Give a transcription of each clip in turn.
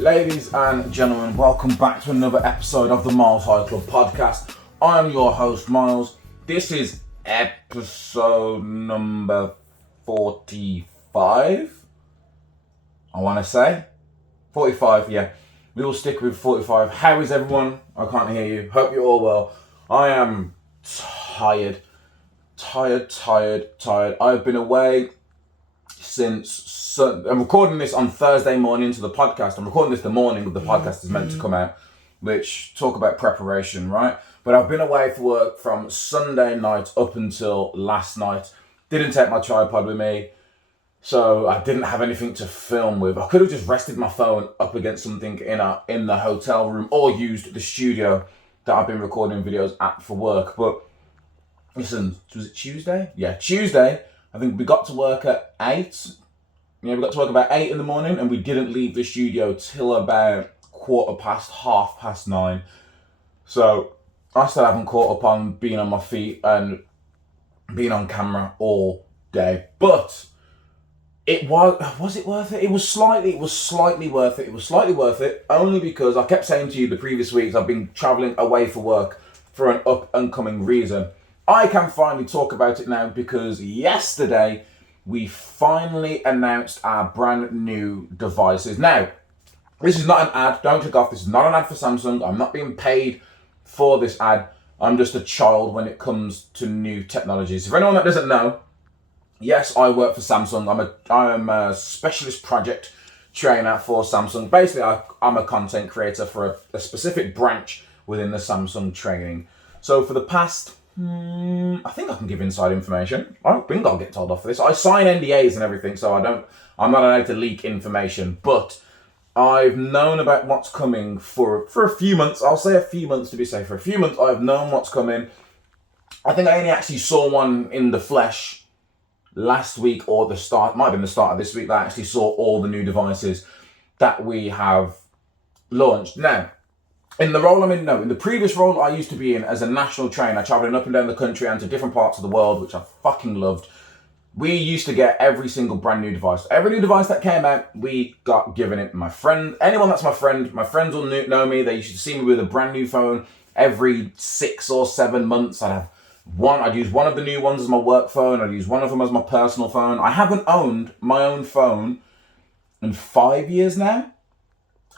Ladies and gentlemen, welcome back to another episode of the MylesHighClubPodcast. I am your host, Miles. This is episode number 45, I want to say. 45, yeah. We will stick with 45. How is everyone? I can't hear you. Hope you're all well. I am tired. I've been away since... I'm recording this on Thursday morning to the podcast. I'm recording this the morning the podcast is meant to come out, which talk about preparation, right? But I've been away for work from Sunday night up until last night. Didn't take my tripod with me, so I didn't have anything to film with. I could have just rested my phone up against something in the hotel room or used the studio that I've been recording videos at for work. But listen, was it Tuesday? Yeah, Tuesday. I think we got to work at 8. We got to work about 8 in the morning and we didn't leave the studio till about 9:15. So I still haven't caught up on being on my feet and being on camera all day. But it was it worth it? It was slightly worth it. It was slightly worth it only because I kept saying to you the previous weeks I've been travelling away for work for an up and coming reason. I can finally talk about it now because yesterday we finally announced our brand new devices. Now, this is not an ad. Don't click off. This is not an ad for Samsung. I'm not being paid for this ad. I'm just a child when it comes to new technologies. For anyone that doesn't know, yes, I work for Samsung. I am a specialist project trainer for Samsung. Basically, I'm a content creator for a specific branch within the Samsung training. So for the past... I think I can give inside information. I don't think I'll get told off for this. I sign NDAs and everything, so I'm not allowed to leak information. But I've known about what's coming for a few months. I'll say a few months to be safe. For a few months, I've known what's coming. I think I only actually saw one in the flesh last week or might have been the start of this week that I actually saw all the new devices that we have launched. Now, in the role I'm in now, in the previous role I used to be in as a national trainer, traveling up and down the country and to different parts of the world, which I fucking loved, we used to get every single brand new device. Every new device that came out, we got given it. My friend, anyone that's my friends will know me. They used to see me with a brand new phone every 6 or 7 months. I'd use one of the new ones as my work phone. I'd use one of them as my personal phone. I haven't owned my own phone in 5 years now.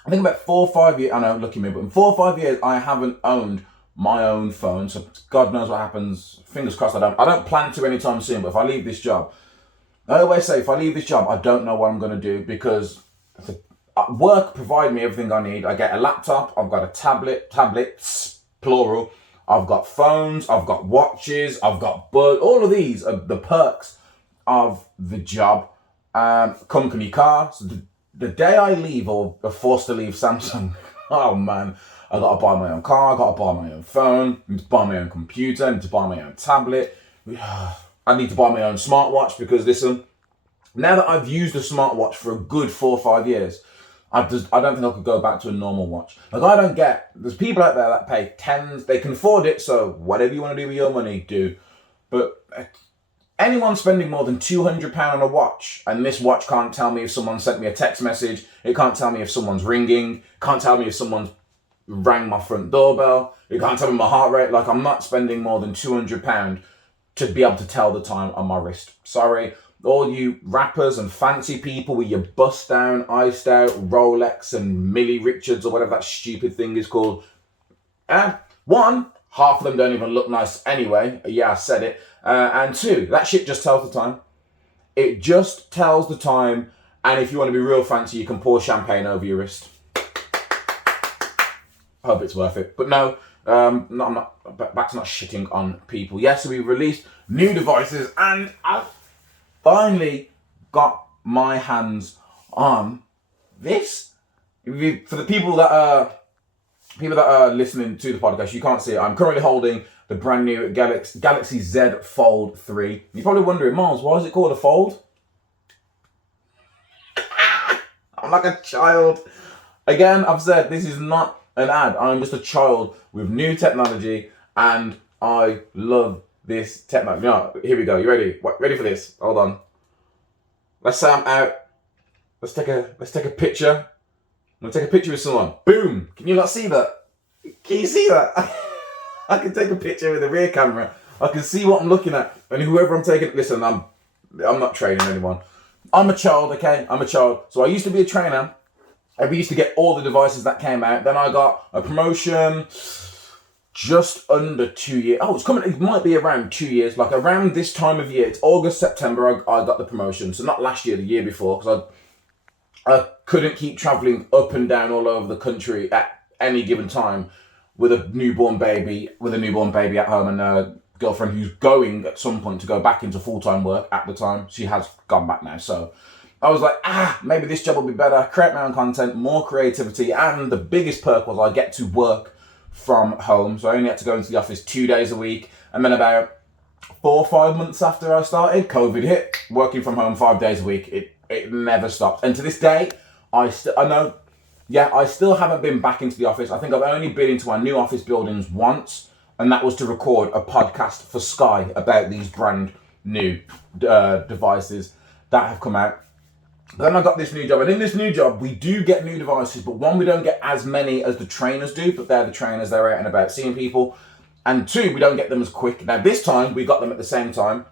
I think about 4 or 5 years, I know, look at me, but in 4 or 5 years, I haven't owned my own phone. So God knows what happens. Fingers crossed I don't plan to anytime soon, but if I leave this job, I always say, if I leave this job, I don't know what I'm going to do because work provide me everything I need. I get a laptop, I've got a tablets, plural. I've got phones, I've got watches, I've got all of these are the perks of the job. Company car, so the day I leave or are forced to leave Samsung, oh man, I gotta buy my own car, I gotta buy my own phone, I need to buy my own computer, I need to buy my own tablet, I need to buy my own smartwatch because listen, now that I've used a smartwatch for a good 4 or 5 years, I don't think I could go back to a normal watch. Like there's people out there that pay tens, they can afford it, so whatever you want to do with your money, do. But anyone spending more than £200 on a watch, and this watch can't tell me if someone sent me a text message, it can't tell me if someone's ringing, can't tell me if someone's rang my front doorbell, it can't tell me my heart rate. Like, I'm not spending more than £200 to be able to tell the time on my wrist. Sorry, all you rappers and fancy people with your bust down, iced out Rolex and Millie Richards or whatever that stupid thing is called. One, half of them don't even look nice anyway. Yeah, I said it. And 2, that shit just tells the time. It just tells the time, and if you want to be real fancy, you can pour champagne over your wrist. I hope it's worth it. But no, I'm not. Back to not shitting on people. Yes, so we released new devices, and I've finally got my hands on this. For the people that are listening to the podcast, you can't see it. I'm currently holding the brand new Galaxy Z Fold 3. You're probably wondering, Miles, why is it called a Fold? I'm like a child. Again, I've said this is not an ad. I'm just a child with new technology and I love this technology. No, here we go. You ready? Ready for this? Hold on. Let's say I'm out. Let's take a picture. I'm going to take a picture with someone. Boom. Can you not see that? Can you see that? I can take a picture with a rear camera. I can see what I'm looking at. And whoever I'm taking... Listen, I'm not training anyone. I'm a child, okay? I'm a child. So I used to be a trainer. I used to get all the devices that came out. Then I got a promotion just under 2 years. Oh, it's coming. It might be around 2 years. Like around this time of year. It's August, September, I got the promotion. So not last year, the year before. Because I couldn't keep traveling up and down all over the country at any given time with a newborn baby at home and a girlfriend who's going at some point to go back into full-time work at the time. She has gone back now. So I was like, maybe this job will be better. Create my own content, more creativity. And the biggest perk was I get to work from home. So I only had to go into the office 2 days a week. And then about 4 or 5 months after I started, COVID hit, working from home 5 days a week. It never stopped. And to this day, I still haven't been back into the office. I think I've only been into our new office buildings once, and that was to record a podcast for Sky about these brand new devices that have come out. Then I got this new job, and in this new job, we do get new devices, but one, we don't get as many as the trainers do, but they're the trainers, they're out and about seeing people. And two, we don't get them as quick. Now this time, we got them at the same time,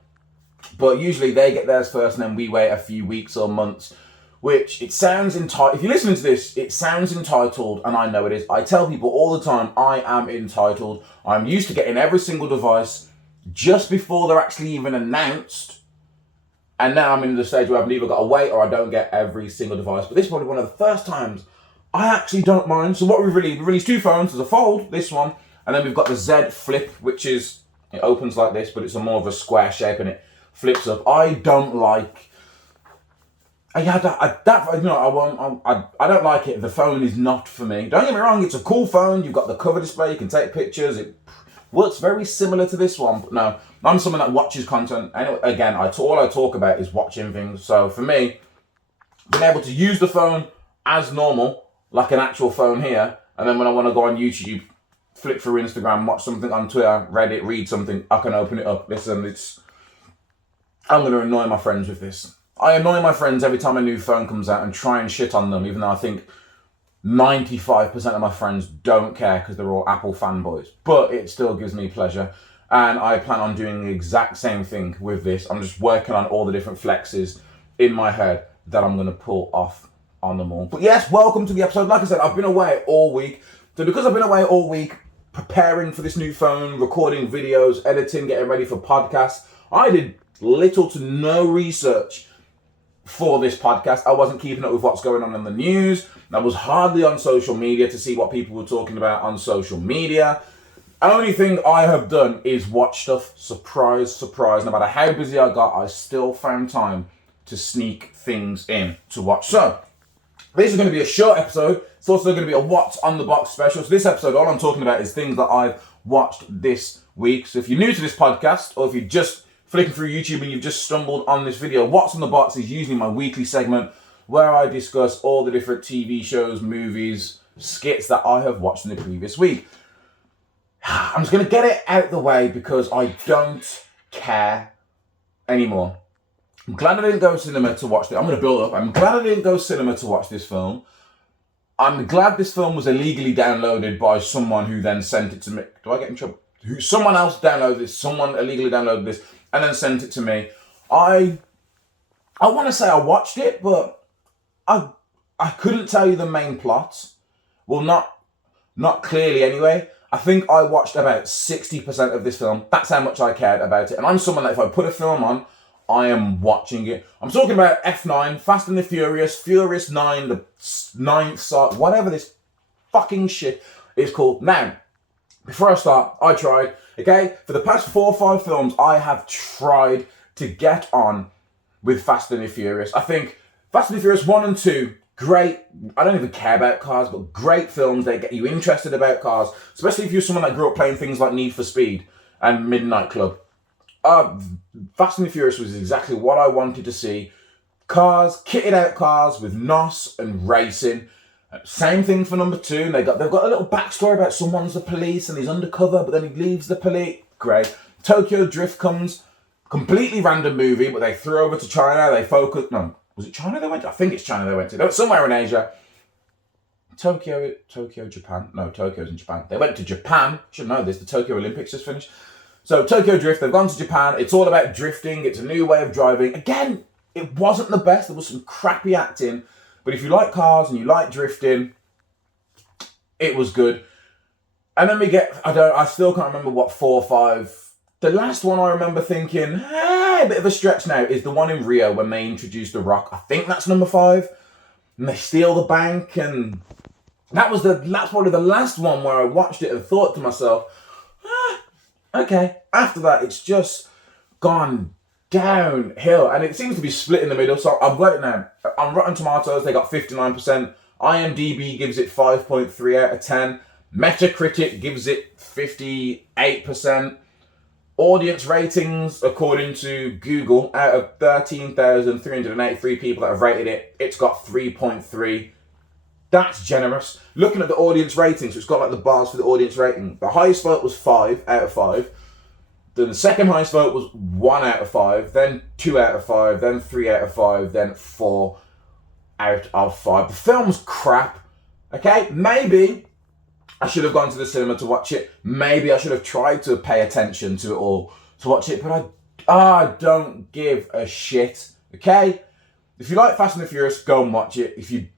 but usually they get theirs first and then we wait a few weeks or months, which it sounds entitled. If you're listening to this, it sounds entitled, and I know it is. I tell people all the time, I am entitled. I'm used to getting every single device just before they're actually even announced. And now I'm in the stage where I've either got to wait or I don't get every single device. But this is probably one of the first times I actually don't mind. So what we released 2 phones. There's a Fold, this one, and then we've got the Z Flip, which is, it opens like this, but it's a more of a square shape and it flips up. I don't like... I don't like it. The phone is not for me. Don't get me wrong, it's a cool phone. You've got the cover display, you can take pictures. It works very similar to this one. But no, I'm someone that watches content. Anyway, again, all I talk about is watching things. So for me, being able to use the phone as normal, like an actual phone here, and then when I want to go on YouTube, flip through Instagram, watch something on Twitter, Reddit, read something, I can open it up. Listen, I'm going to annoy my friends with this. I annoy my friends every time a new phone comes out and try and shit on them, even though I think 95% of my friends don't care because they're all Apple fanboys. But it still gives me pleasure. And I plan on doing the exact same thing with this. I'm just working on all the different flexes in my head that I'm going to pull off on them all. But yes, welcome to the episode. Like I said, I've been away all week. So because I've been away all week, preparing for this new phone, recording videos, editing, getting ready for podcasts, I did little to no research for this podcast. I wasn't keeping up with what's going on in the news. I was hardly on social media to see what people were talking about on social media. Only thing I have done is watch stuff. Surprise, surprise. No matter how busy I got, I still found time to sneak things in to watch. So, this is going to be a short episode. It's also going to be a What's on the Box special. So this episode, all I'm talking about is things that I've watched this week. So if you're new to this podcast, or if you're just flicking through YouTube and you've just stumbled on this video, What's on the Box is usually my weekly segment where I discuss all the different TV shows, movies, skits that I have watched in the previous week. I'm just going to get it out of the way because I don't care anymore. I'm glad I didn't go cinema to watch it. I'm going to build up. I'm glad I didn't go cinema to watch this film. I'm glad this film was illegally downloaded by someone who then sent it to me. Do I get in trouble? Someone else downloaded this. Someone illegally downloaded this and then sent it to me. I want to say I watched it, but I couldn't tell you the main plot. Well, not clearly anyway. I think I watched about 60% of this film. That's how much I cared about it. And I'm someone that if I put a film on, I am watching it. I'm talking about F9, Fast and the Furious, Furious 9, the 9th, whatever this fucking shit is called. Now, before I start, I tried, okay? For the past 4 or 5 films, I have tried to get on with Fast and the Furious. I think Fast and the Furious 1 and 2, great. I don't even care about cars, but great films. They get you interested about cars, especially if you're someone that grew up playing things like Need for Speed and Midnight Club. Fast and the Furious was exactly what I wanted to see. Cars, kitted out cars with NOS and racing. Same thing for number 2. And they've got a little backstory about someone's the police and he's undercover, but then he leaves the police. Great. Tokyo Drift comes. Completely random movie, but they threw over to China. They focused. No, was it China they went to? I think it's China they went to. No, it's somewhere in Asia. Tokyo, Japan. No, Tokyo's in Japan. They went to Japan. Should know this. The Tokyo Olympics just finished. So Tokyo Drift, they've gone to Japan. It's all about drifting. It's a new way of driving. Again, it wasn't the best. There was some crappy acting. But if you like cars and you like drifting, it was good. And then we get, I still can't remember what 4 or 5. The last one I remember thinking, a bit of a stretch now, is the one in Rio when they introduced The Rock. I think that's number 5. And they steal the bank, and that's probably the last one where I watched it and thought to myself, okay. After that, it's just gone downhill, and it seems to be split in the middle. So I've got it now. On Rotten Tomatoes, they got 59%. IMDb gives it 5.3 out of 10. Metacritic gives it 58%. Audience ratings, according to Google, out of 13,383 people that have rated it, it's got 3.3. That's generous. Looking at the audience ratings, so it's got like the bars for the audience rating. The highest vote was 5 out of 5. Then the second highest vote was 1 out of 5. Then 2 out of 5. Then 3 out of 5. Then 4 out of 5. The film's crap. Okay, maybe I should have gone to the cinema to watch it. Maybe I should have tried to pay attention to it all to watch it, but I don't give a shit. Okay? If you like Fast and the Furious, go and watch it. If you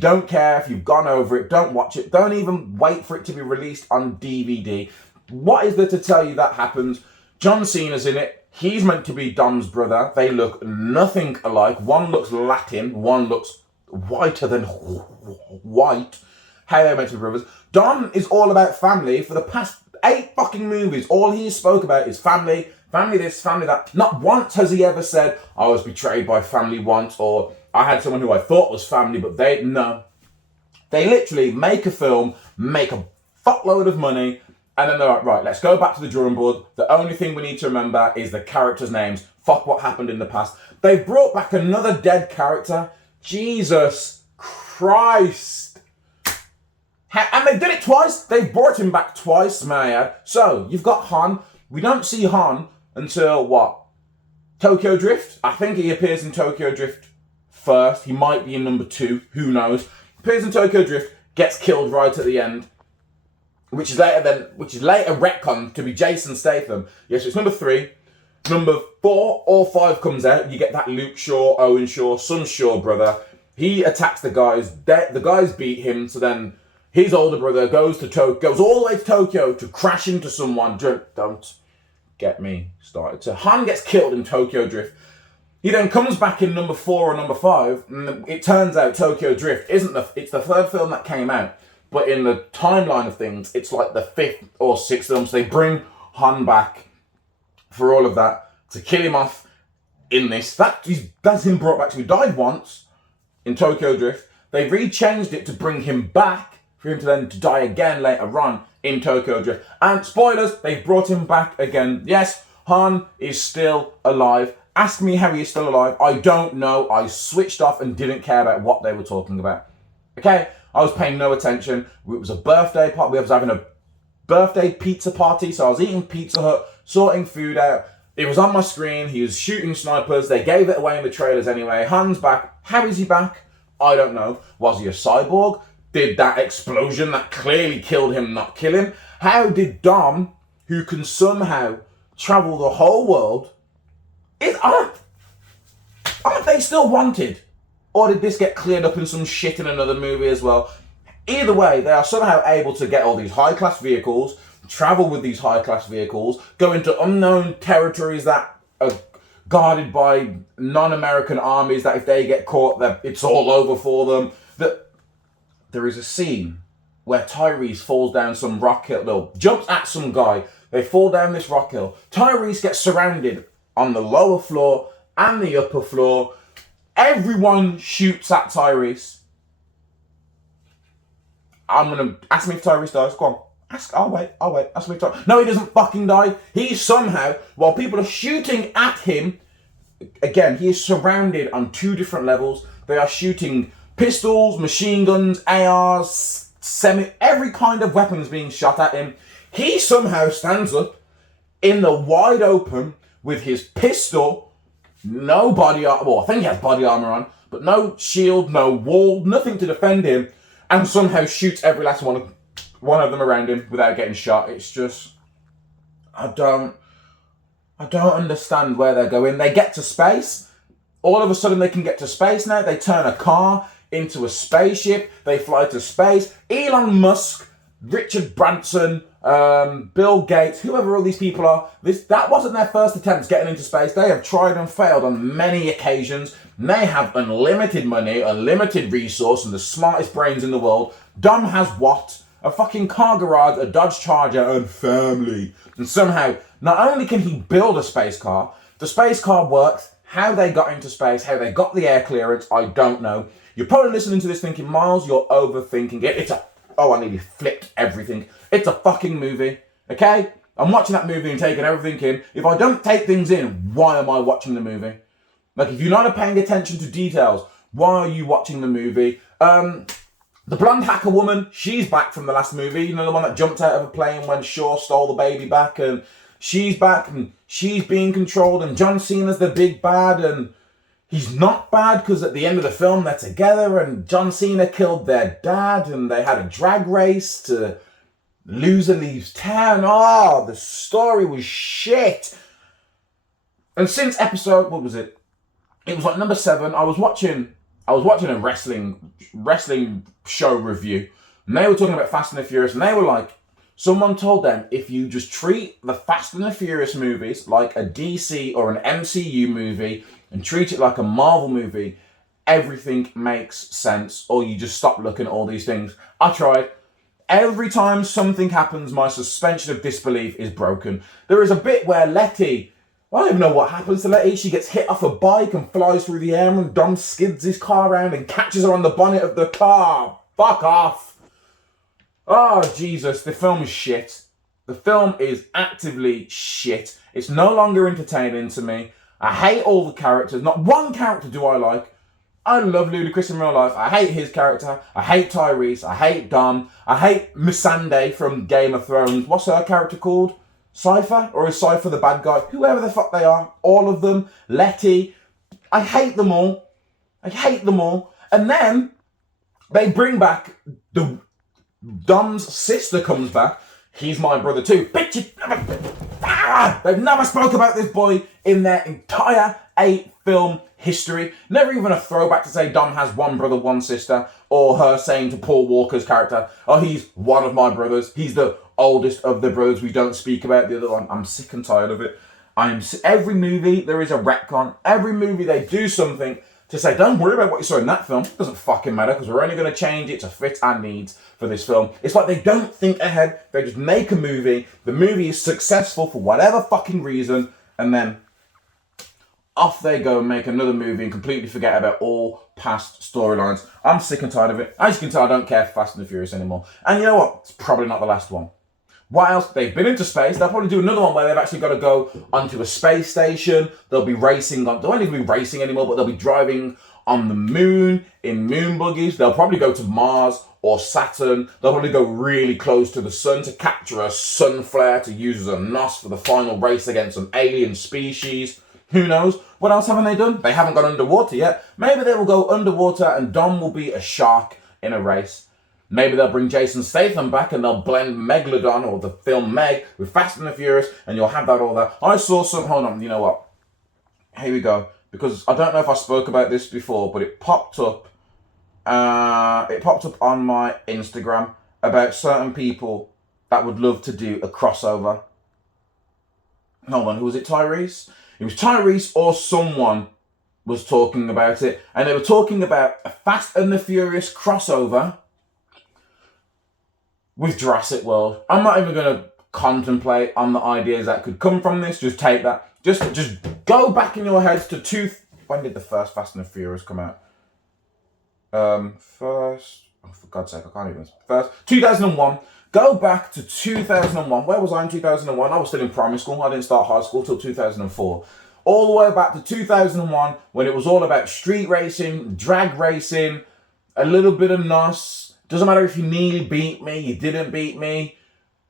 don't care, if you've gone over it, don't watch it. Don't even wait for it to be released on DVD. What is there to tell you that happens? John Cena's in it. He's meant to be Dom's brother. They look nothing alike. One looks Latin. One looks whiter than white. How are they meant to be brothers? Dom is all about family. For the past 8 fucking movies, all he spoke about is family, family this, family that. Not once has he ever said, I was betrayed by family once, or I had someone who I thought was family, but no. They literally make a film, make a fuckload of money, and then they're like, right, let's go back to the drawing board. The only thing we need to remember is the characters' names. Fuck what happened in the past. They've brought back another dead character. Jesus Christ. And they did it twice. They've brought him back twice, may I add. So, you've got Han. We don't see Han until, what? Tokyo Drift? I think he appears in Tokyo Drift first. He might be in number 2. Who knows? Appears in Tokyo Drift, gets killed right at the end. Which is later retconned to be Jason Statham. Yes, it's number 3. Number 4 or 5 comes out. You get that Luke Shaw, Owen Shaw, some Shaw brother. He attacks the guys. The guys beat him, so then his older brother goes all the way to Tokyo to crash into someone. Don't get me started. So Han gets killed in Tokyo Drift. He then comes back in number 4 or number 5, and it turns out Tokyo Drift it's the 3rd film that came out. But in the timeline of things, it's like the 5th or 6th film. So they bring Han back for all of that to kill him off in this. That's him brought back. So he died once in Tokyo Drift. They re-changed it to bring him back for him to then die again later on in Tokyo Drift. And spoilers, they've brought him back again. Yes, Han is still alive. Ask me how he is still alive. I don't know. I switched off and didn't care about what they were talking about. Okay? I was paying no attention. It was a birthday party. We was having a birthday pizza party, so I was eating Pizza Hut, sorting food out. It was on my screen. He was shooting snipers. They gave it away in the trailers anyway. Han's back. How is he back? I don't know. Was he a cyborg? Did that explosion that clearly killed him not kill him? How did Dom, who can somehow travel the whole world, aren't they still wanted? Or did this get cleared up in some shit in another movie as well? Either way, they are somehow able to get all these high-class vehicles, travel with these high-class vehicles, go into unknown territories that are guarded by non-American armies, that if they get caught, it's all over for them. There is a scene where Tyrese falls down some rock hill, jumps at some guy, they fall down this rock hill. Tyrese gets surrounded on the lower floor and the upper floor. Everyone shoots at Tyrese. I'm going to ask me if Tyrese dies. Go on. I'll wait. Ask me if Tyrese. No, he doesn't fucking die. He somehow, while people are shooting at him, again, he is surrounded on 2 different levels. They are shooting pistols, machine guns, ARs, every kind of weapons being shot at him. He somehow stands up in the wide open with his pistol. No body armor. Well, I think he has body armor on, but no shield, no wall, nothing to defend him. and somehow shoots every last one of them around him without getting shot. It's just, I don't understand where they're going. They get to space. All of a sudden they can get to space now. They turn a car into a spaceship. They fly to space. Elon Musk, Richard Branson, Bill Gates, whoever all these people are, that wasn't their first attempt getting into space. They have tried and failed on many occasions. They have unlimited money, unlimited resource, and the smartest brains in the world. Dom has what? A fucking car garage, a Dodge Charger, and family. And somehow, not only can he build a space car, the space car works. How they got into space, how they got the air clearance, I don't know. You're probably listening to this thinking, Miles, you're overthinking it. I nearly flipped everything. It's a fucking movie, okay? I'm watching that movie and taking everything in. If I don't take things in, why am I watching the movie? Like, if you're not paying attention to details, why are you watching the movie? The blonde hacker woman, she's back from the last movie. You know, the one that jumped out of a plane when Shaw stole the baby back, and she's back and she's being controlled, and John Cena's the big bad, and he's not bad because at the end of the film they're together, and John Cena killed their dad, and they had a drag race to loser leaves town. Oh, the story was shit. And since episode, what was it? It was like number 7. I was watching a wrestling show review, and they were talking about Fast and the Furious, and they were like, someone told them, if you just treat the Fast and the Furious movies like a DC or an MCU movie and treat it like a Marvel movie, everything makes sense, or you just stop looking at all these things. I tried. Every time something happens, my suspension of disbelief is broken. There is a bit where Letty, I don't even know what happens to Letty. She gets hit off a bike and flies through the air, and Dom skids his car around and catches her on the bonnet of the car. Fuck off. Oh, Jesus, the film is shit. The film is actively shit. It's no longer entertaining to me. I hate all the characters. Not one character do I like. I love Ludacris in real life. I hate his character. I hate Tyrese. I hate Dom. I hate Missandei from Game of Thrones. What's her character called? Cypher? Or is Cypher the bad guy? Whoever the fuck they are. All of them. Letty. I hate them all. I hate them all. And then they bring back Dom's sister comes back. He's my brother too. Bitch, they've never spoke about this boy in their entire 8-film history. Never even a throwback to say Dom has one brother, one sister, or her saying to Paul Walker's character, oh, he's one of my brothers. He's the oldest of the brothers. We don't speak about the other one. I'm sick and tired of it. Every movie there is a retcon. Every movie they do something to say, don't worry about what you saw in that film. It doesn't fucking matter because we're only going to change it to fit our needs for this film. It's like they don't think ahead. They just make a movie. The movie is successful for whatever fucking reason. And then off they go and make another movie and completely forget about all past storylines. I'm sick and tired of it. As you can tell, I don't care for Fast and the Furious anymore. And you know what? It's probably not the last one. What else? They've been into space. They'll probably do another one where they've actually got to go onto a space station. They'll be racing on... They won't even be racing anymore, but they'll be driving on the moon in moon buggies. They'll probably go to Mars or Saturn. They'll probably go really close to the sun to capture a sun flare to use as a NOS for the final race against some alien species. Who knows? What else haven't they done? They haven't gone underwater yet. Maybe they will go underwater and Dom will be a shark in a race. Maybe they'll bring Jason Statham back and they'll blend Megalodon or the film Meg with Fast and the Furious and you'll have that all there. I saw some... Hold on, you know what? Here we go. Because I don't know if I spoke about this before, but it popped up. It popped up on my Instagram about certain people that would love to do a crossover. Hold on, who was it? Tyrese? It was Tyrese or someone was talking about it. And they were talking about a Fast and the Furious crossover with Jurassic World. I'm not even going to contemplate on the ideas that could come from this. Just take that. Just go back in your heads to when did the first Fast and the Furious come out? For God's sake, I can't even. First, 2001. Go back to 2001. Where was I in 2001? I was still in primary school. I didn't start high school till 2004. All the way back to 2001 when it was all about street racing, drag racing, a little bit of NOS. Doesn't matter if you nearly beat me, you didn't beat me.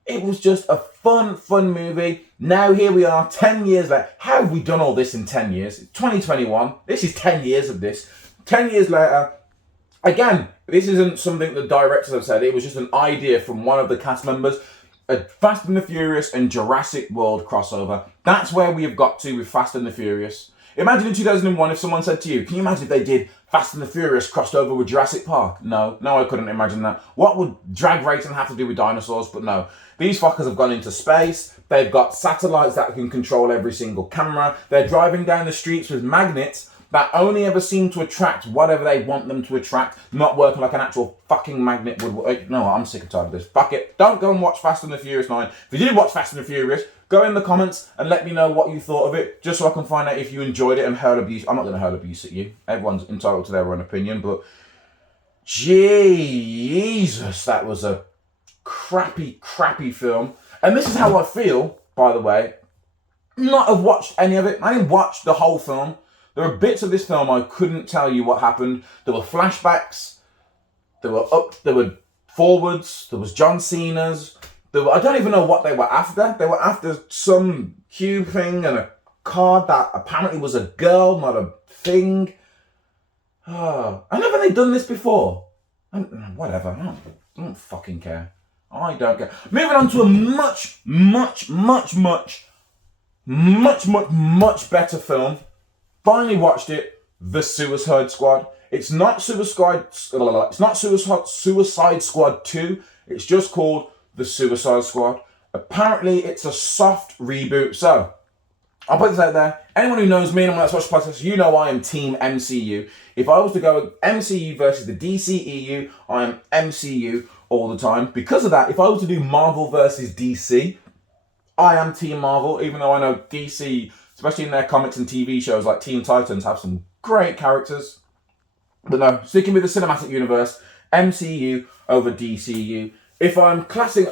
It was just a fun movie. Now here we are, 10 years later. How have we done all this in 10 years? 2021. This is 10 years of this. 10 years later, Again, this isn't something the directors have said. It was just an idea from one of the cast members. A Fast and the Furious and Jurassic World crossover. That's where we have got to with Fast and the Furious. Imagine in 2001 if someone said to you, can you imagine if they did Fast and the Furious crossed over with Jurassic Park? No, I couldn't imagine that. What would drag racing have to do with dinosaurs? But no, these fuckers have gone into space. They've got satellites that can control every single camera. They're driving down the streets with magnets that only ever seem to attract whatever they want them to attract, not working like an actual fucking magnet would work. No, I'm sick and tired of this. Fuck it. Don't go and watch Fast and the Furious 9. If you did watch Fast and the Furious, go in the comments and let me know what you thought of it, just so I can find out if you enjoyed it and hurl abuse. I'm not going to hurl abuse at you. Everyone's entitled to their own opinion, but Jesus, that was a crappy film. And this is how I feel, by the way, not have watched any of it. I didn't watch the whole film. There were bits of this film I couldn't tell you what happened. There were flashbacks. There were forwards. There was John Cena's. I don't even know what they were after. They were after some cube thing and a card that apparently was a girl, not a thing. Oh, I never they done this before. Whatever. I don't fucking care. I don't care. Moving on to a much better film. Finally watched it, The Suicide Squad. It's not Suicide Squad 2. It's just called The Suicide Squad. Apparently, it's a soft reboot. So, I'll put this out there. Anyone who knows me and I'm Watch Podcast, you know I am Team MCU. If I was to go MCU versus the DCEU, I am MCU all the time. Because of that, if I was to do Marvel versus DC, I am Team Marvel, even though I know DC, especially in their comics and TV shows like Teen Titans, have some great characters. But no, sticking with the cinematic universe, MCU over DCU. If I'm classing,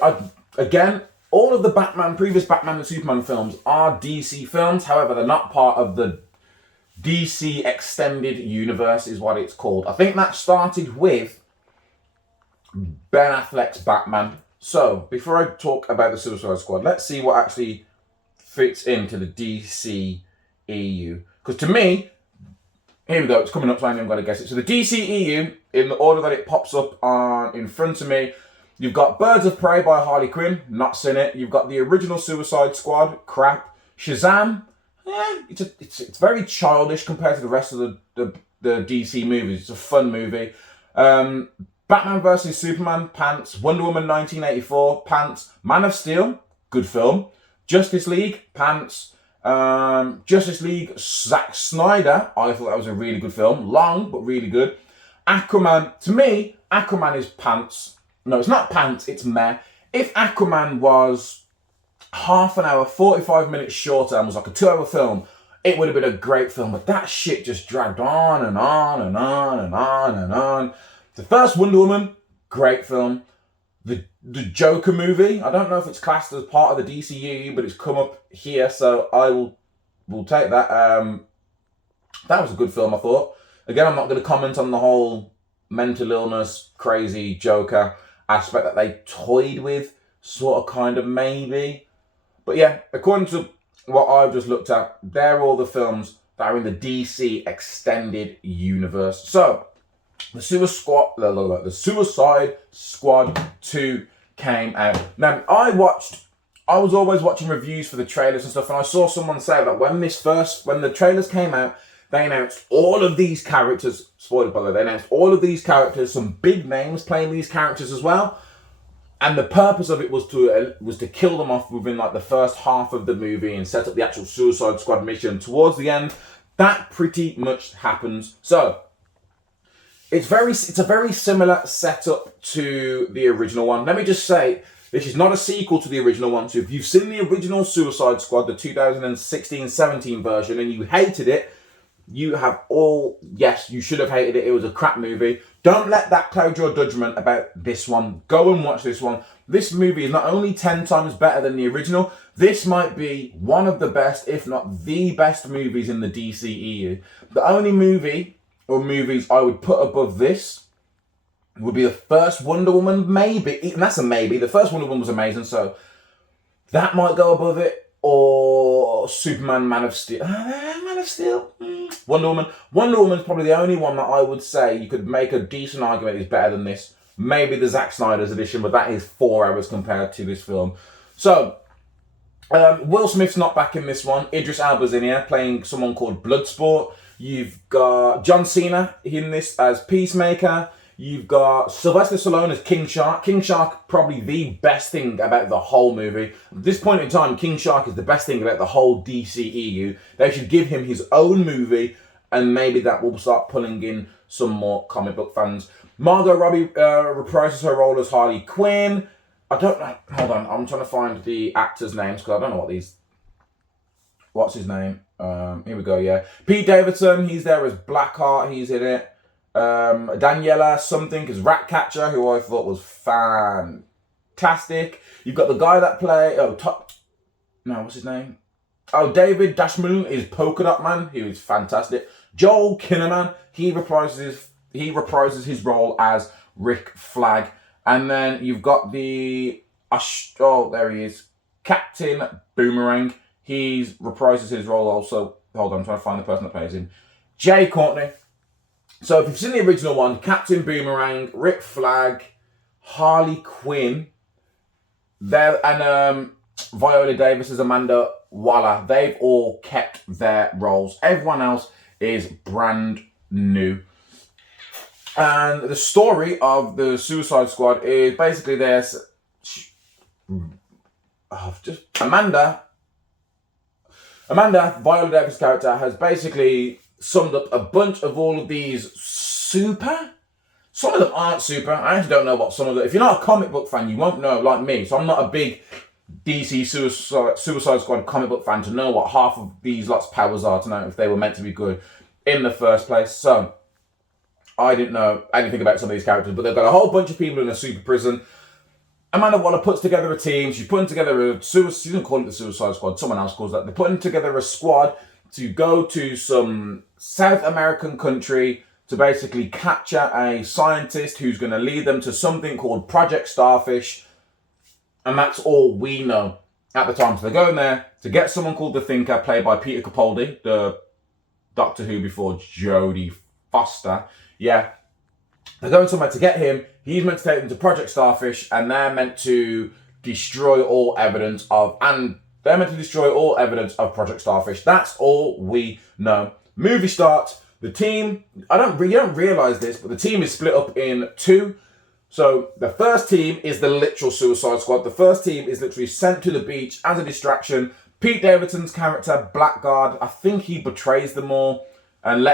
again, all of the previous Batman and Superman films are DC films. However, they're not part of the DC Extended Universe, is what it's called. I think that started with Ben Affleck's Batman. So, before I talk about the Suicide Squad, let's see what actually fits into the DCEU. Because to me, here we go, it's coming up, so I ain't even got to guess it. So the DCEU, in the order that it pops up in front of me, you've got Birds of Prey by Harley Quinn, not seen it. You've got the original Suicide Squad, crap. Shazam, it's very childish compared to the rest of the DC movies. It's a fun movie. Batman vs Superman, pants. Wonder Woman 1984, pants. Man of Steel, good film. Justice League, pants. Justice League, Zack Snyder, I thought that was a really good film. Long, but really good. Aquaman, to me, Aquaman is pants. No, it's not pants, it's meh. If Aquaman was half an hour, 45 minutes shorter and was like a 2-hour film, it would have been a great film. But that shit just dragged on and on and on and on and on. The first Wonder Woman, great film. The Joker movie, I don't know if it's classed as part of the DCU, but it's come up here, so I will take that. That was a good film, I thought. Again, I'm not going to comment on the whole mental illness, crazy Joker aspect that they toyed with, sort of, kind of, maybe. But yeah, according to what I've just looked at, they're all the films that are in the DC Extended Universe. So, the Suicide Squad 2 came out. Now, I was always watching reviews for the trailers and stuff, and I saw someone say that when the trailers came out, they announced all of these characters, spoilers by the way, they announced all of these characters, some big names playing these characters as well, and the purpose of it was to kill them off within like the first half of the movie and set up the actual Suicide Squad mission towards the end. That pretty much happens. So, it's a very similar setup to the original one. Let me just say, this is not a sequel to the original one. So if you've seen the original Suicide Squad, the 2016-17 version, and you hated it, you should have hated it. It was a crap movie. Don't let that cloud your judgment about this one. Go and watch this one. This movie is not only 10 times better than the original, this might be one of the best, if not the best movies in the DCEU. The only movie or movies I would put above this would be the first Wonder Woman, maybe. And that's a maybe. The first Wonder Woman was amazing, so that might go above it. or Superman, Man of Steel. Man of Steel? Wonder Woman. Wonder Woman's probably the only one that I would say you could make a decent argument is better than this. Maybe the Zack Snyder's edition, but that is 4 hours compared to this film. So, Will Smith's not back in this one. Idris Elba's in here playing someone called Bloodsport. You've got John Cena in this as Peacemaker. You've got Sylvester Stallone as King Shark. King Shark, probably the best thing about the whole movie. At this point in time, King Shark is the best thing about the whole DCEU. They should give him his own movie, and maybe that will start pulling in some more comic book fans. Margot Robbie reprises her role as Harley Quinn. I don't know. Hold on. I'm trying to find the actors' names because I don't know what these... What's his name? Here we go, yeah. Pete Davidson, he's there as Blackheart. He's in it. Daniela something is Ratcatcher, who I thought was fantastic. You've got the guy that what's his name? Oh, David Dashmoon is Polka Dot Man. He was fantastic. Joel Kinnaman, he reprises his role as Rick Flag. And then you've got there he is, Captain Boomerang. He reprises his role also. Hold on, I'm trying to find the person that plays him. Jay Courtney. So if you've seen the original one, Captain Boomerang, Rick Flag, Harley Quinn, and Viola Davis as Amanda Waller, they've all kept their roles. Everyone else is brand new. And the story of the Suicide Squad is basically this. Amanda, Viola Davis' character, has basically summed up a bunch of all of these super. Some of them aren't super. I actually don't know what some of them. If you're not a comic book fan, you won't know, like me. So I'm not a big DC Suicide Squad comic book fan to know what half of these lots' powers are, to know if they were meant to be good in the first place. So I didn't know anything about some of these characters, but they've got a whole bunch of people in a super prison. Amanda Waller puts together a team. She's putting together she doesn't call it the Suicide Squad. Someone else calls that. They're putting together a squad to go to some South American country to basically capture a scientist who's going to lead them to something called Project Starfish. And that's all we know at the time. So they're going there to get someone called the Thinker, played by Peter Capaldi, the Doctor Who before Jodie Foster. Yeah. They're going somewhere to get him. He's meant to take them to Project Starfish, and they're meant to destroy all evidence of Project Starfish. That's all we know. Movie starts. The team, you don't realize this, but the team is split up in two. So the first team is the literal Suicide Squad. The first team is literally sent to the beach as a distraction. Pete Davidson's character, Blackguard, I think he betrays them all and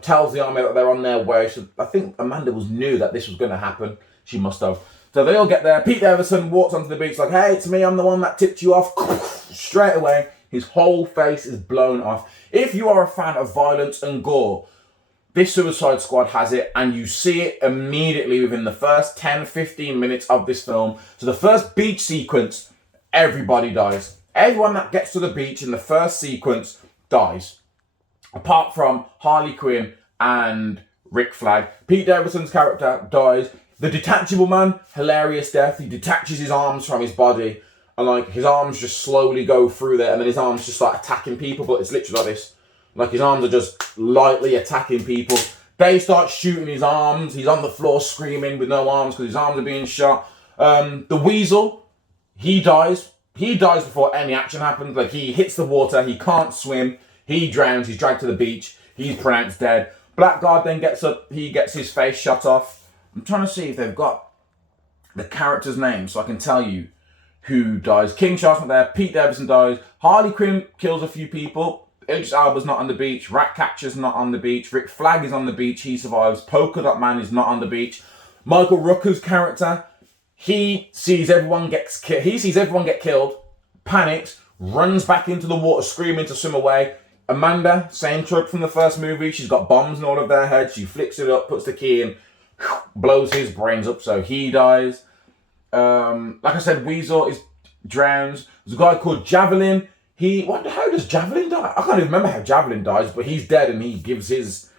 tells the army that they're on their way. So I think Amanda knew that this was going to happen. She must have. So they all get there. Pete Davidson walks onto the beach like, hey, it's me. I'm the one that tipped you off. Straight away, his whole face is blown off. If you are a fan of violence and gore, this Suicide Squad has it, and you see it immediately within the first 10, 15 minutes of this film. So the first beach sequence, everybody dies. Everyone that gets to the beach in the first sequence dies. Apart from Harley Quinn and Rick Flag. Pete Davidson's character dies. The detachable man, hilarious death. He detaches his arms from his body, and his arms just slowly go through there, and then his arms just start attacking people, but it's literally like this. His arms are just lightly attacking people. They start shooting his arms. He's on the floor screaming with no arms because his arms are being shot. The Weasel, he dies. He dies before any action happens. He hits the water. He can't swim. He drowns. He's dragged to the beach. He's pronounced dead. Blackguard then gets up. He gets his face shot off. I'm trying to see if they've got the character's name so I can tell you who dies. King Shark's not there. Pete Davidson dies. Harley Quinn kills a few people. Idris Elba's not on the beach. Ratcatcher's not on the beach. Rick Flag is on the beach. He survives. Polka Dot Man is not on the beach. Michael Rooker's character, he sees everyone get killed, panics, runs back into the water screaming to swim away. Amanda, same trope from the first movie. She's got bombs in all of their heads. She flicks it up, puts the key in, blows his brains up, so he dies. Like I said, Weasel drowns. There's a guy called Javelin. How does Javelin die? I can't even remember how Javelin dies, but he's dead and he gives his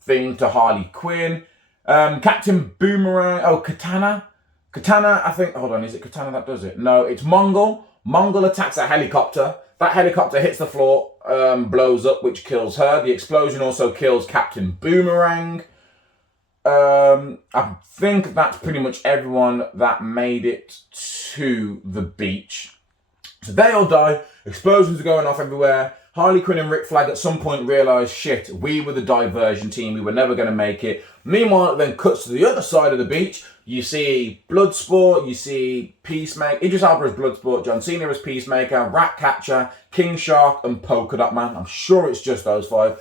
thing to Harley Quinn. Captain Boomerang. Oh, Katana. Katana, I think. Hold on, is it Katana that does it? No, it's Mongol. Mongol attacks a helicopter. That helicopter hits the floor, blows up, which kills her. The explosion also kills Captain Boomerang. I think that's pretty much everyone that made it to the beach. So they all die. Explosions are going off everywhere. Harley Quinn and Rick Flag at some point realise, shit, we were the diversion team. We were never going to make it. Meanwhile, it then cuts to the other side of the beach. You see Bloodsport. You see Peacemaker. Idris Elba as Bloodsport. John Cena as Peacemaker. Ratcatcher. King Shark and Polka Dot Man. I'm sure it's just those 5.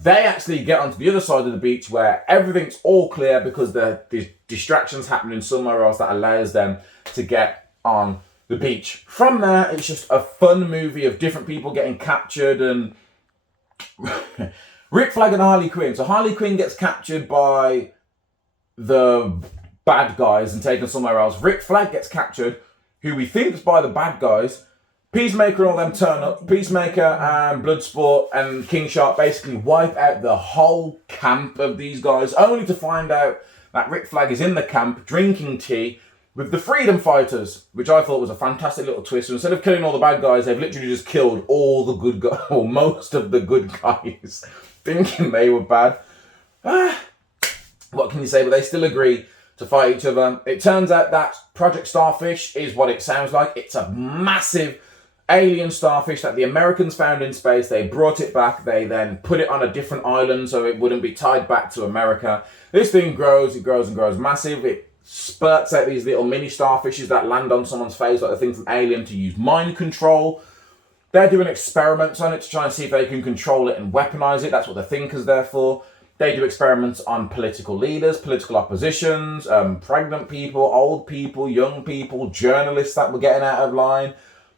They actually get onto the other side of the beach where everything's all clear because the distractions happening somewhere else that allows them to get on the beach. From there, it's just a fun movie of different people getting captured and Rick Flag and Harley Quinn. So Harley Quinn gets captured by the bad guys and taken somewhere else. Rick Flag gets captured, who we think is by the bad guys. Peacemaker and all them turn up. Peacemaker and Bloodsport and King Shark basically wipe out the whole camp of these guys, only to find out that Rick Flag is in the camp drinking tea with the Freedom Fighters, which I thought was a fantastic little twist. So instead of killing all the bad guys, they've literally just killed all the good guys, or most of the good guys, thinking they were bad. What can you say? But they still agree to fight each other. It turns out that Project Starfish is what it sounds like. It's a massive alien starfish that the Americans found in space. They brought it back. They then put it on a different island so it wouldn't be tied back to America. This thing grows. It grows and grows massive. It spurts out these little mini starfishes that land on someone's face like the thing from Alien to use mind control. They're doing experiments on it to try and see if they can control it and weaponize it. That's what the Thinker's there for. They do experiments on political leaders, political oppositions, pregnant people, old people, young people, journalists that were getting out of line.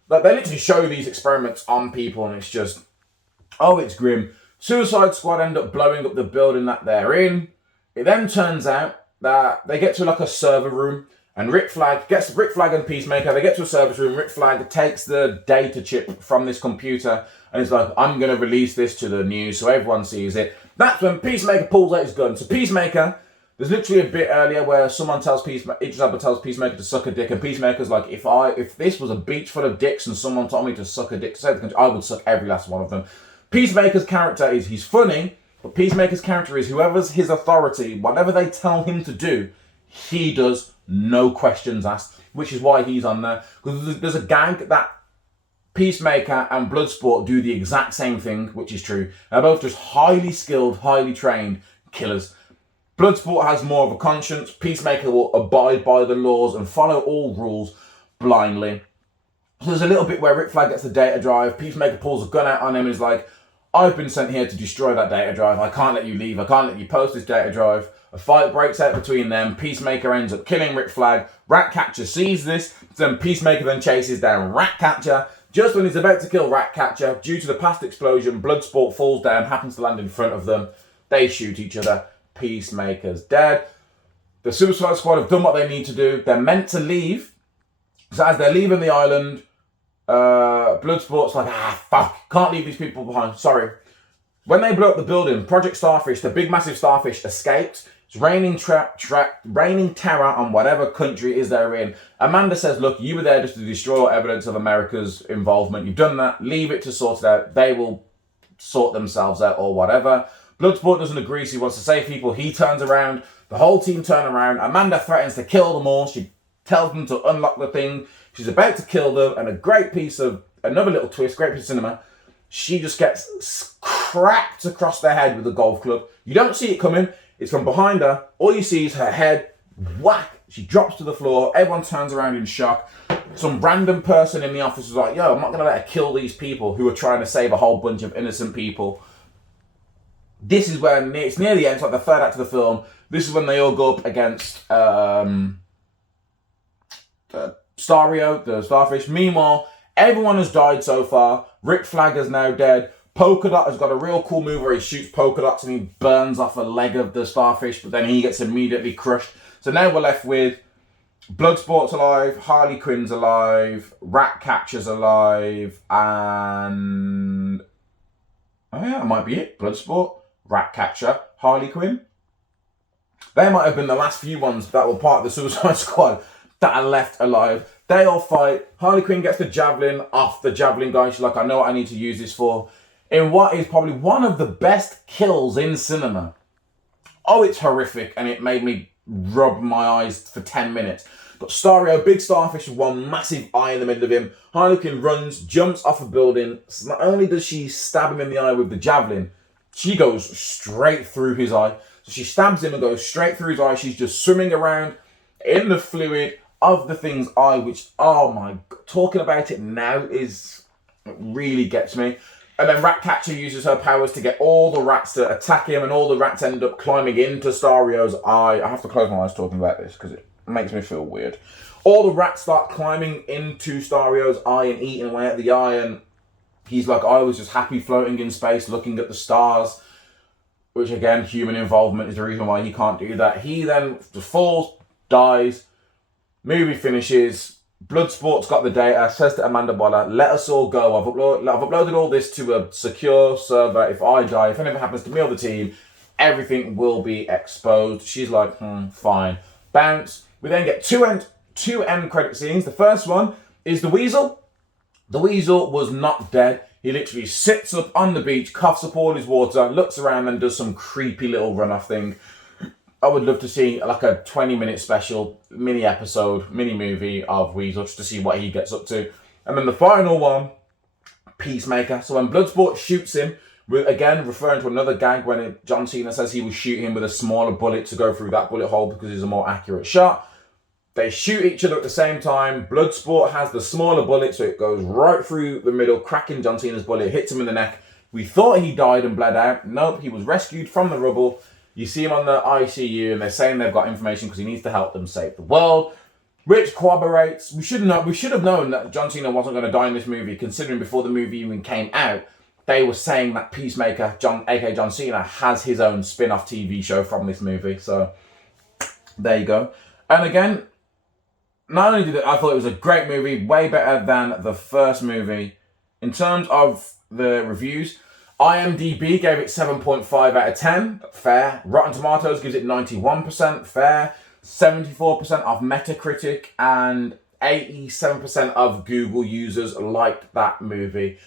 Like, they literally show these experiments on people and it's just, oh, it's grim. Suicide Squad end up blowing up the building that they're in. It then turns out that they get to like a server room and Rick Flag and Peacemaker, they get to a server room. Rick Flag takes the data chip from this computer and is like, I'm going to release this to the news so everyone sees it. That's when Peacemaker pulls out his gun. So Peacemaker, there's literally a bit earlier where someone tells Idris Elba tells Peacemaker to suck a dick, and Peacemaker's like, if this was a beach full of dicks and someone told me to suck a dick, I would suck every last one of them. Peacemaker's character is, he's funny, but Peacemaker's character is whoever's his authority, whatever they tell him to do, he does, no questions asked, which is why he's on there. Because there's a gang that Peacemaker and Bloodsport do the exact same thing, which is true. They're both just highly skilled, highly trained killers. Bloodsport has more of a conscience. Peacemaker will abide by the laws and follow all rules blindly. So there's a little bit where Rick Flag gets the data drive. Peacemaker pulls a gun out on him and is like, I've been sent here to destroy that data drive. I can't let you leave. I can't let you post this data drive. A fight breaks out between them. Peacemaker ends up killing Rick Flag. Ratcatcher sees this. Then Peacemaker then chases down Ratcatcher. Just when he's about to kill Ratcatcher, due to the past explosion, Bloodsport falls down, happens to land in front of them. They shoot each other. Peacemaker's dead. The Suicide Squad have done what they need to do. They're meant to leave. So as they're leaving the island, Bloodsport's like, fuck, can't leave these people behind. Sorry. When they blew up the building, Project Starfish, the big massive starfish, escaped. It's raining terror on whatever country it is they're in. Amanda says, look, you were there just to destroy all evidence of America's involvement. You've done that. Leave it to sort it out. They will sort themselves out or whatever. Bloodsport doesn't agree, so he wants to save people. He turns around. The whole team turn around. Amanda threatens to kill them all. She tells them to unlock the thing. She's about to kill them. And another little twist, great piece of cinema, she just gets cracked across the head with a golf club. You don't see it coming. It's from behind her. All you see is her head. Whack. She drops to the floor. Everyone turns around in shock. Some random person in the office is like, yo, I'm not going to let her kill these people who are trying to save a whole bunch of innocent people. This is when it's near the end, it's like the third act of the film. This is when they all go up against Stario, the starfish. Meanwhile, everyone has died so far. Rick Flag is now dead. Polka Dot has got a real cool move where he shoots polka dots and he burns off a leg of the starfish, but then he gets immediately crushed. So now we're left with Bloodsport's alive, Harley Quinn's alive, Ratcatcher's alive, and oh yeah, that might be it. Bloodsport, Ratcatcher, Harley Quinn. They might have been the last few ones that were part of the Suicide Squad that are left alive. They all fight. Harley Quinn gets the javelin off the javelin guy. She's like, I know what I need to use this for. In what is probably one of the best kills in cinema. Oh, it's horrific, and it made me rub my eyes for 10 minutes. But Starrio, big starfish with one massive eye in the middle of him. Harley Quinn runs, jumps off a building. So not only does she stab him in the eye with the javelin, she goes straight through his eye. So she stabs him and goes straight through his eye. She's just swimming around in the fluid of the thing's eye, which, oh my God, talking about it now really gets me. And then Ratcatcher uses her powers to get all the rats to attack him, and all the rats end up climbing into Starrio's eye. I have to close my eyes talking about this because it makes me feel weird. All the rats start climbing into Starrio's eye and eating away at the eye, and he's like, I was just happy floating in space looking at the stars, which again, human involvement is the reason why he can't do that. He then falls, dies, movie finishes, Bloodsport's got the data, says to Amanda Waller, let us all go. I've uploaded all this to a secure server. If I die, if anything happens to me or the team, everything will be exposed. She's like, fine. Bounce. We then get two end credit scenes. The first one is the Weasel. The Weasel was not dead. He literally sits up on the beach, coughs up all his water, looks around and does some creepy little run-off thing. I would love to see like a 20-minute special, mini movie of Weasel just to see what he gets up to. And then the final one, Peacemaker. So when Bloodsport shoots him, again referring to another gag when John Cena says he was shooting him with a smaller bullet to go through that bullet hole because he's a more accurate shot. They shoot each other at the same time. Bloodsport has the smaller bullet, so it goes right through the middle, cracking John Cena's bullet, hits him in the neck. We thought he died and bled out. Nope, he was rescued from the rubble. You see him on the ICU, and they're saying they've got information because he needs to help them save the world, which corroborates. We should have known that John Cena wasn't going to die in this movie, considering before the movie even came out, they were saying that Peacemaker, aka John Cena, has his own spin-off TV show from this movie. So there you go. And again, not only did I thought it was a great movie, way better than the first movie. In terms of the reviews, IMDb gave it 7.5 out of 10, fair. Rotten Tomatoes gives it 91%, fair. 74% of Metacritic and 87% of Google users liked that movie.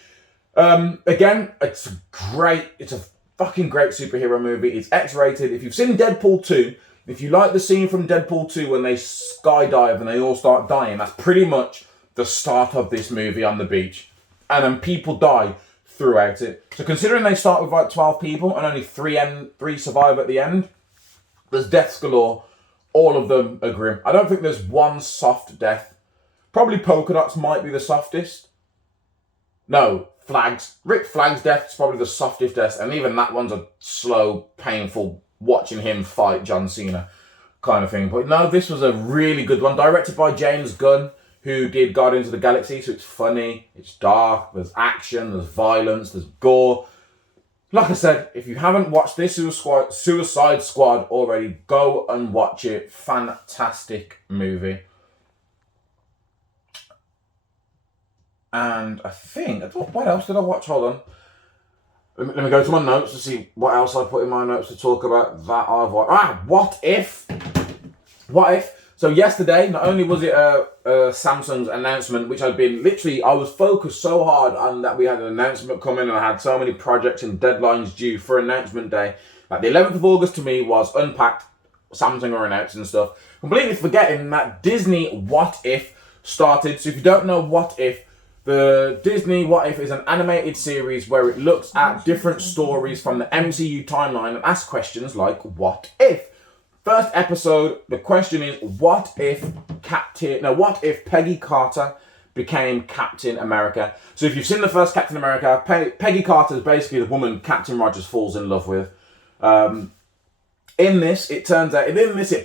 Again, it's a fucking great superhero movie. It's X-rated. If you've seen Deadpool 2, if you like the scene from Deadpool 2 when they skydive and they all start dying, that's pretty much the start of this movie on the beach. And then people die throughout it. So considering they start with like 12 people and only three survive at the end, there's deaths galore. All of them are grim. I don't think there's one soft death. Probably Polka Dots might be the softest. No, Flags. Rick Flag's death is probably the softest death, and even that one's a slow, painful, watching him fight John Cena kind of thing. But no, this was a really good one. Directed by James Gunn, who did Guardians of the Galaxy, so it's funny, it's dark, there's action, there's violence, there's gore. Like I said, if you haven't watched this Suicide Squad already, go and watch it. Fantastic movie. And I think, what else did I watch? Hold on. Let me go to my notes to see what else I put in my notes to talk about that I've watched. What If? What If? So yesterday, not only was it Samsung's announcement, which I was focused so hard on that we had an announcement coming and I had so many projects and deadlines due for announcement day. Like the 11th of August to me was unpacked, Samsung are announcing stuff. Completely forgetting that Disney What If started. So if you don't know What If, the Disney What If is an animated series where it looks at different stories from the MCU timeline and asks questions like, what if? First episode, the question is, what if Peggy Carter became Captain America? So if you've seen the first Captain America, Peggy Carter is basically the woman Captain Rogers falls in love with. In this, it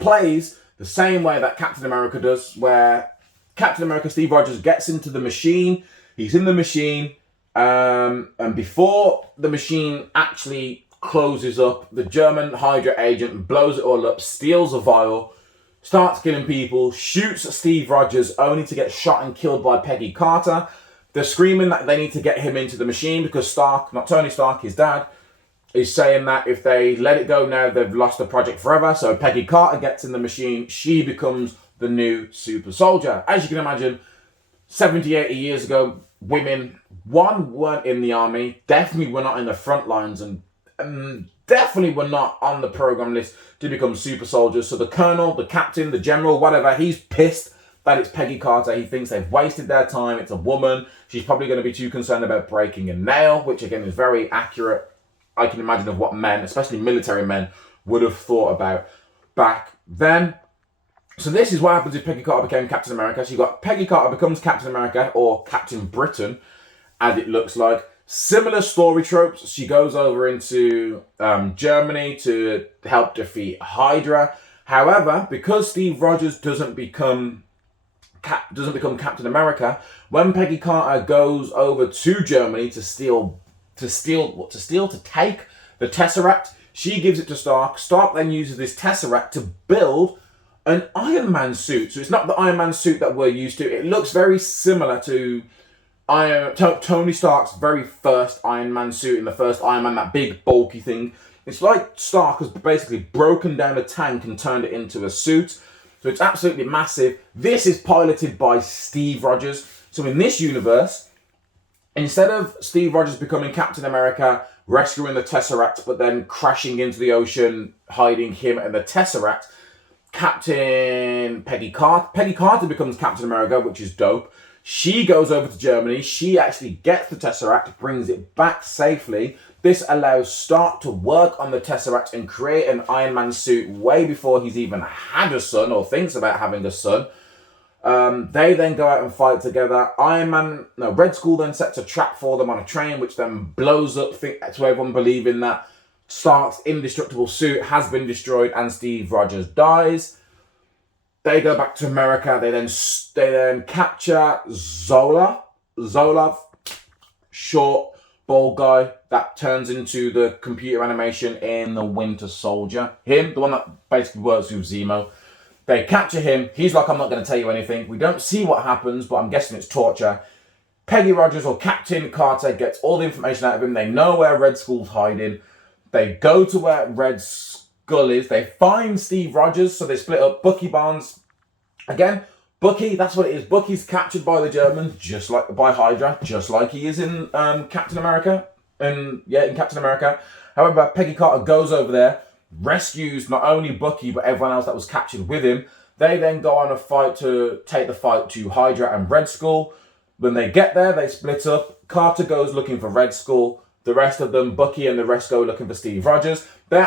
plays the same way that Captain America does, where Captain America Steve Rogers gets into the machine. He's in the machine, and before the machine actually closes up, the German Hydra agent blows it all up, steals a vial, starts killing people, shoots Steve Rogers only to get shot and killed by Peggy Carter. They're screaming that they need to get him into the machine because Tony Stark, his dad, is saying that if they let it go now, they've lost the project forever. So Peggy Carter gets in the machine. She becomes the new super soldier. As you can imagine, 70, 80 years ago, women, one, weren't in the army, definitely were not in the front lines, and definitely were not on the program list to become super soldiers. So the colonel, the captain, the general, whatever, he's pissed that it's Peggy Carter. He thinks they've wasted their time. It's a woman. She's probably going to be too concerned about breaking a nail, which again is very accurate, I can imagine, of what men, especially military men, would have thought about back then. So this is what happens if Peggy Carter became Captain America. So you got Peggy Carter becomes Captain America, or Captain Britain, as it looks like. Similar story tropes. She goes over into Germany to help defeat Hydra. However, because Steve Rogers doesn't become Captain America, when Peggy Carter goes over to Germany to take the Tesseract, she gives it to Stark. Stark then uses this Tesseract to build an Iron Man suit. So it's not the Iron Man suit that we're used to. It looks very similar to Tony Stark's very first Iron Man suit in the first Iron Man, that big bulky thing. It's like Stark has basically broken down a tank and turned it into a suit. So it's absolutely massive. This is piloted by Steve Rogers. So in this universe, instead of Steve Rogers becoming Captain America, rescuing the Tesseract, but then crashing into the ocean, hiding him and the Tesseract, Peggy Carter becomes Captain America, which is dope. She goes over to Germany. She actually gets the Tesseract, brings it back safely. This allows Stark to work on the Tesseract and create an Iron Man suit way before he's even had a son or thinks about having a son. They then go out and fight together. Red Skull then sets a trap for them on a train, which then blows up to everyone believing that Stark's indestructible suit has been destroyed and Steve Rogers dies. They go back to America. They then capture Zola, short, bald guy that turns into the computer animation in the Winter Soldier. Him, the one that basically works with Zemo. They capture him. He's like, I'm not going to tell you anything. We don't see what happens, but I'm guessing it's torture. Peggy Rogers, or Captain Carter, gets all the information out of him. They know where Red Skull's hiding. They go to where Red Skull is. They find Steve Rogers, so they split up. Bucky Barnes, again, Bucky, that's what it is. Bucky's captured by the Germans, just like by Hydra, just like he is in Captain America. In Captain America. However, Peggy Carter goes over there, rescues not only Bucky, but everyone else that was captured with him. They then go on a fight to take the fight to Hydra and Red Skull. When they get there, they split up. Carter goes looking for Red Skull. The rest of them, Bucky and the rest, go looking for Steve Rogers. They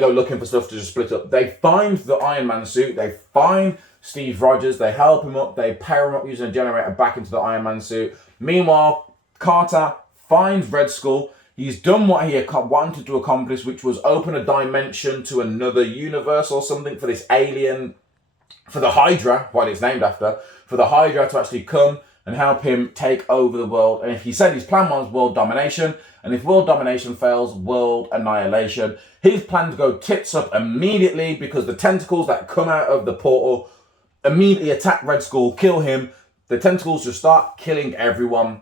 go looking for stuff to just split up. They find the Iron Man suit. They find Steve Rogers. They help him up. They pair him up using a generator back into the Iron Man suit. Meanwhile, Carter finds Red Skull. He's done what he wanted to accomplish, which was open a dimension to another universe or something for this alien, for the Hydra, what it's named after, for the Hydra to actually come and help him take over the world. And if he said his plan was world domination, and if world domination fails, world annihilation. His plan to go tits up immediately because the tentacles that come out of the portal immediately attack Red Skull, kill him. The tentacles just start killing everyone.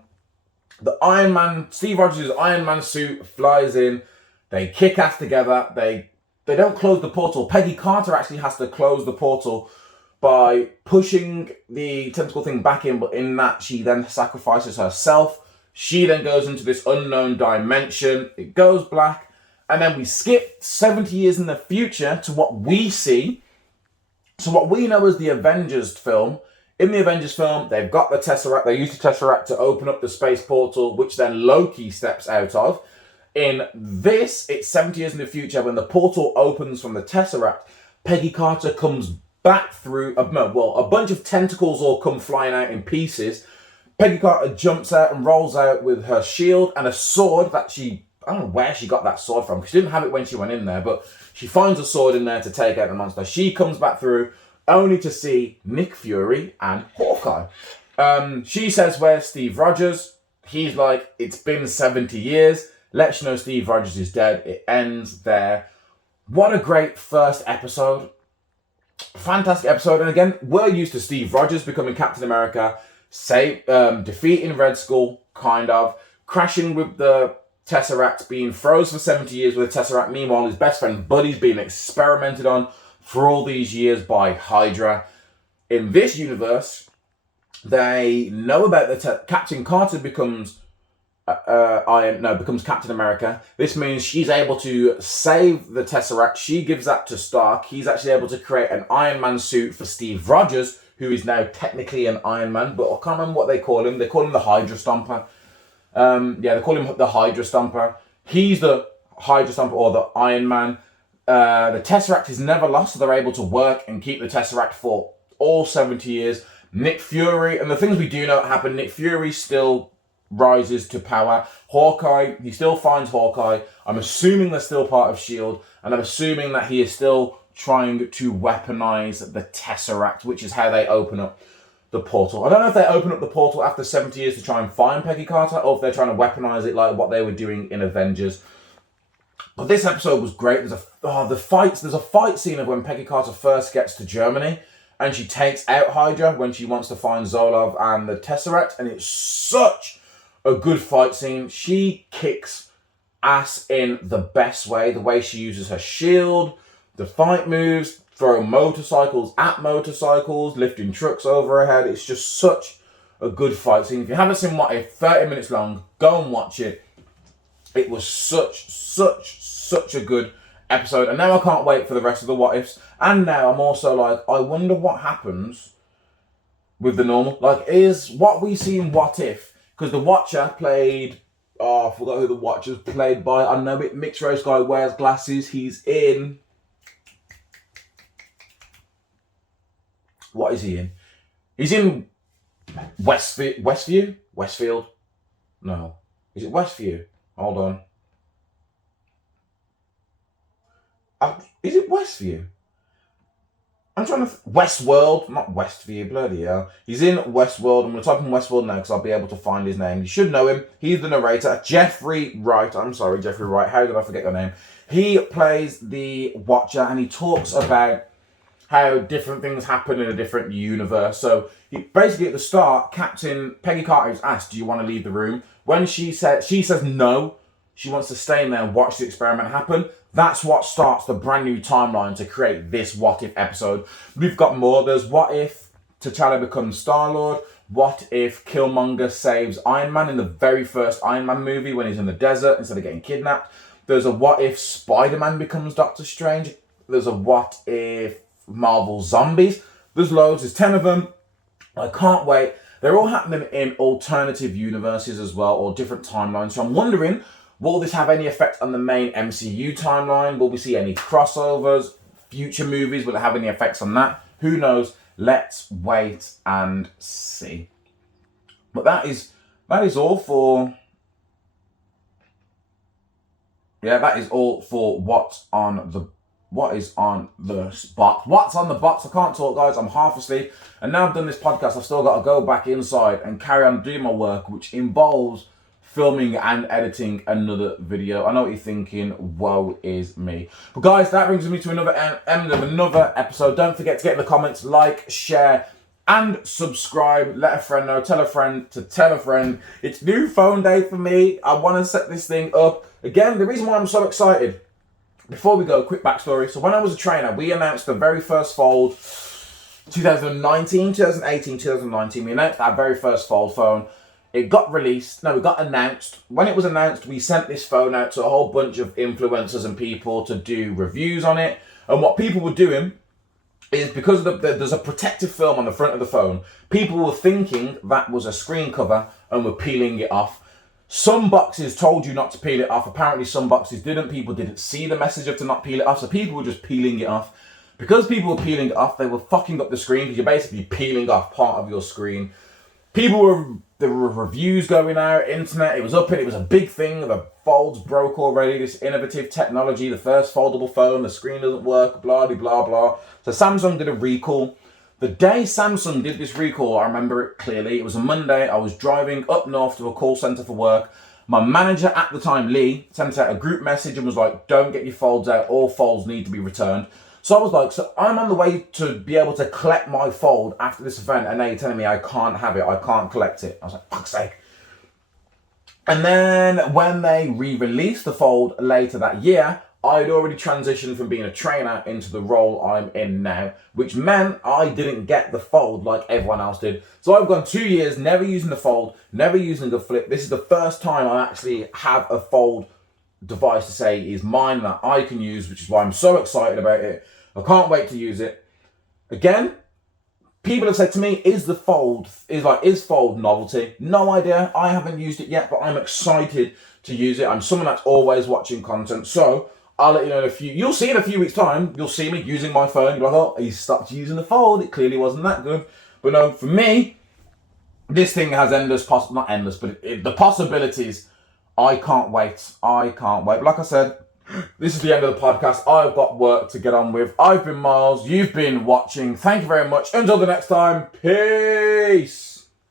The Iron Man, Steve Rogers' Iron Man suit flies in. They kick ass together. They don't close the portal. Peggy Carter actually has to close the portal by pushing the tentacle thing back in, but in that she then sacrifices herself. She then goes into this unknown dimension. It goes black. And then we skip 70 years in the future to what we see. So what we know as the Avengers film. In the Avengers film, they've got the Tesseract. They use the Tesseract to open up the space portal, which then Loki steps out of. In this, it's 70 years in the future when the portal opens from the Tesseract. Peggy Carter comes back through, a bunch of tentacles all come flying out in pieces. Peggy Carter jumps out and rolls out with her shield and a sword that I don't know where she got that sword from, because she didn't have it when she went in there, but she finds a sword in there to take out the monster. She comes back through, only to see Nick Fury and Hawkeye. She says, where's Steve Rogers? He's like, it's been 70 years. Lets you know Steve Rogers is dead. It ends there. What a great first episode. Fantastic episode. And again, we're used to Steve Rogers becoming Captain America, defeating Red Skull, kind of, crashing with the Tesseract, being froze for 70 years with the Tesseract. Meanwhile, his best friend Buddy's being experimented on for all these years by Hydra. in this universe, they know about the Captain Carter becomes becomes Captain America. This means she's able to save the Tesseract. She gives that to Stark. He's actually able to create an Iron Man suit for Steve Rogers, who is now technically an Iron Man, but I can't remember what they call him. They call him the Hydra Stomper. They call him the Hydra Stomper. He's the Hydra Stomper or the Iron Man. The Tesseract is never lost, so they're able to work and keep the Tesseract for all 70 years. Nick Fury, and the things we do know happen, Nick Fury still rises to power. Hawkeye, he still finds Hawkeye. I'm assuming they're still part of S.H.I.E.L.D., and I'm assuming that he is still trying to weaponize the Tesseract, which is how they open up the portal. I don't know if they open up the portal after 70 years to try and find Peggy Carter, or if they're trying to weaponize it like what they were doing in Avengers. But this episode was great. There's a fight scene of when Peggy Carter first gets to Germany, and she takes out Hydra when she wants to find Zolov and the Tesseract, and it's such a good fight scene. She kicks ass in the best way. The way she uses her shield, the fight moves, throwing motorcycles at motorcycles, lifting trucks over her head. It's just such a good fight scene. If you haven't seen What If, 30 minutes long, go and watch it. It was such a good episode. And now I can't wait for the rest of the What Ifs. And now I'm also like, I wonder what happens with the normal. Like, is what we see in What If, because the Watcher played, I forgot who the Watcher's played by. I know it, mixed race guy, wears glasses. He's in, what is he in? He's in Westview? Westfield? No. Is it Westview? Hold on. Is it Westview? I'm trying to... Westworld, not Westview, bloody hell. He's in Westworld. I'm going to type in Westworld now because I'll be able to find his name. You should know him. He's the narrator. Jeffrey Wright. I'm sorry, Jeffrey Wright. How did I forget your name? He plays the Watcher, and he talks about how different things happen in a different universe. So basically at the start, Captain Peggy Carter is asked, do you want to leave the room? When she says no, she wants to stay in there and watch the experiment happen. That's what starts the brand new timeline to create this What If episode. We've got more. There's What If T'Challa becomes Star-Lord. What if Killmonger saves Iron Man in the very first Iron Man movie when he's in the desert instead of getting kidnapped. There's a What If Spider-Man becomes Doctor Strange. There's a What If Marvel Zombies. There's loads. There's 10 of them. I can't wait. They're all happening in alternative universes as well, or different timelines. So I'm wondering, will this have any effect on the main MCU timeline? Will we see any crossovers? Future movies, will it have any effects on that? Who knows? Let's wait and see. But that is all for... Yeah, that is all for What's on the What's on the box? I can't talk, guys. I'm half asleep. And now I've done this podcast, I've still got to go back inside and carry on doing my work, which involves filming and editing another video. I know what you're thinking, woe is me. But guys, that brings me to another end of another episode. Don't forget to get in the comments, like, share, and subscribe. Let a friend know, tell a friend to tell a friend. It's new phone day for me. I want to set this thing up. Again, the reason why I'm so excited, before we go, quick backstory. So when I was a trainer, we announced the very first fold, 2018, 2019, we announced our very first fold phone. It got announced. When it was announced, we sent this phone out to a whole bunch of influencers and people to do reviews on it. And what people were doing is, because there's a protective film on the front of the phone, people were thinking that was a screen cover and were peeling it off. Some boxes told you not to peel it off. Apparently some boxes didn't. People didn't see the message of to not peel it off, so people were just peeling it off. Because people were peeling it off, they were fucking up the screen, because you're basically peeling off part of your screen. There were reviews going out, internet, it was up, and it was a big thing. The folds broke already, this innovative technology, the first foldable phone, the screen doesn't work, blah, blah, blah. So Samsung did a recall. The day Samsung did this recall, I remember it clearly. It was a Monday. I was driving up north to a call centre for work. My manager at the time, Lee, sent out a group message and was like, don't get your folds out. All folds need to be returned. So I was like, so I'm on the way to be able to collect my fold after this event, and now you're telling me I can't have it, I can't collect it. I was like, fuck's sake. And then when they re-released the fold later that year, I'd already transitioned from being a trainer into the role I'm in now, which meant I didn't get the fold like everyone else did. So I've gone 2 years never using the fold, never using the flip. This is the first time I actually have a fold device to say is mine that I can use, which is why I'm so excited about it. I can't wait to use it. Again, people have said to me, is fold novelty? No idea. I haven't used it yet, but I'm excited to use it. I'm someone that's always watching content, so I'll let you know you'll see in a few weeks' time, you'll see me using my phone. You're like, oh, he stopped using the fold. It clearly wasn't that good. But no, for me, this thing has not endless, but the possibilities. I can't wait. But like I said, this is the end of the podcast. I've got work to get on with. I've been Miles. You've been watching. Thank you very much. Until the next time, peace.